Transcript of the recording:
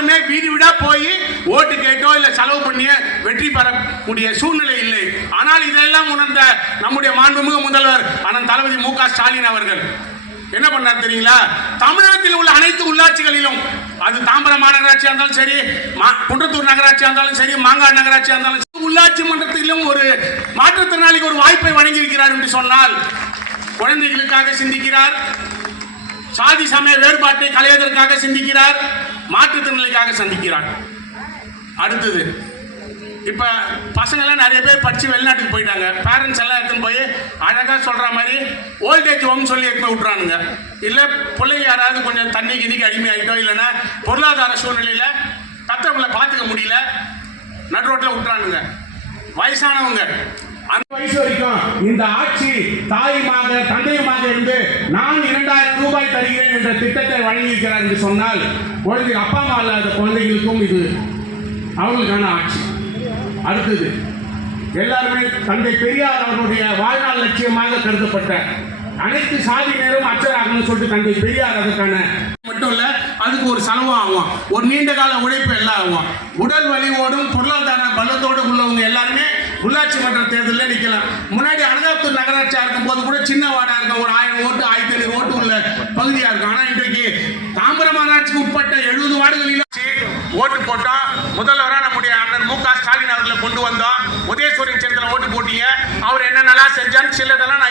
யாருமே வீடு வீடா போய் ஓட்டு கேட்டோ இல்ல செலவு பண்ணியோ வெற்றி பெறக்கூடிய சூழ்நிலை இல்லை. ஆனால் இதெல்லாம் உணர்ந்த நம்முடைய மாண்புமிகு முதல்வர் அண்ணன் தளபதி மு க ஸ்டாலின் அவர்கள் என்ன பண்ணார் தெரியுங்களா? தமிழகத்தில் உள்ள அனைத்து உள்ளாட்சிகளிலும் அது தாம்பரம் மாநகராட்சியா இருந்தாலும் சரி மா- குன்றத்தூர் நகராட்சியா இருந்தாலும் சரி மாங்காடு நகராட்சியா இருந்தாலும் சரி, உள்ளாட்சி மன்றத்திலும் ஒரு மாற்றுத்திறனாளிக்கு ஒரு வாய்ப்பை வழங்கியிருக்கிறார் என்று சொன்னால் குழந்தைகளுக்காக சிந்திக்கிறார் சாதி சமய வேறுபாட்டை களைவதற்காக சிந்திக்கிறார் மாற்றுத்திறனாளிக்காக சந்திக்கிறார். அடுத்தது இப்ப பசங்கள்லாம் நிறைய பேர் படிச்சு வெளிநாட்டுக்கு போயிட்டாங்க. பேரண்ட்ஸ் எல்லாம் எடுத்துன்னு போய் அழகா சொல்ற மாதிரி ஓல்டேஜ் ஹோம் சொல்லி எடுத்து விட்றானுங்க இல்ல பிள்ளைங்க யாராவது கொஞ்சம் தண்ணி கிண்ணிக்கு அடிமை ஆகிட்டோ இல்லைன்னா பொருளாதார சூழ்நிலையில தத்தவங்களை பார்த்துக்க முடியல நடு ரோட்டில் விட்றானுங்க வயசானவங்க அந்த வயசு வரைக்கும் இந்த ஆட்சி தாயுமாக தந்தையுமாக இருந்து நான் இரண்டாயிரம் ரூபாய் தருகிறேன் என்ற திட்டத்தை வழங்கியிருக்கிறார் என்று சொன்னால் குழந்தை அப்பா அம்மா இல்லாத குழந்தைகளுக்கும் இது அவங்களுக்கான ஆட்சி. அடுத்தது எல்லாருமே தந்தை பெரியார் அவர்களுடைய வாழ்நாள் லட்சியமாக கருதப்பட்ட அனைத்து சாதியினரும் அச்சராகணும்னு சொல்லிட்டு தந்தை பெரியார் அதற்கான மட்டும் இல்ல அதுக்கு ஒரு செலவு ஆகும். ஒரு நீண்ட கால உழைப்பு எல்லாம் ஆகும். உடல் வலிவோடும் பொருளாதார பலத்தோடு உள்ளவங்க எல்லாருமே உள்ளாட்சி மன்ற தேர்தலில் நிற்கலாம் முன்னாடி அனகாபத்தூர் நகராட்சியாக இருக்கும் போது கூட சின்ன வார்டாக இருக்கும். ஒரு ஆயிரம் ஓட்டு ஆயிரத்தி ஐநூறு ஓட்டு உள்ள பகுதியாக இருக்கும். ஆனால் இன்றைக்கு தாம்பரம் ஆராய்ச்சிக்கு உட்பட்ட எழுபது வார்டுகளில் ஓட்டு போட்டோம் முதல்வராக நம்முடைய அண்ணன் மு க ஸ்டாலின் அவர்களை கொண்டு வந்தோம் உதயசூரியன் சேர்ந்த ஓட்டு போட்டீங்க. அவர் என்ன நல்லா செஞ்சான்னு சிலதெல்லாம் நான்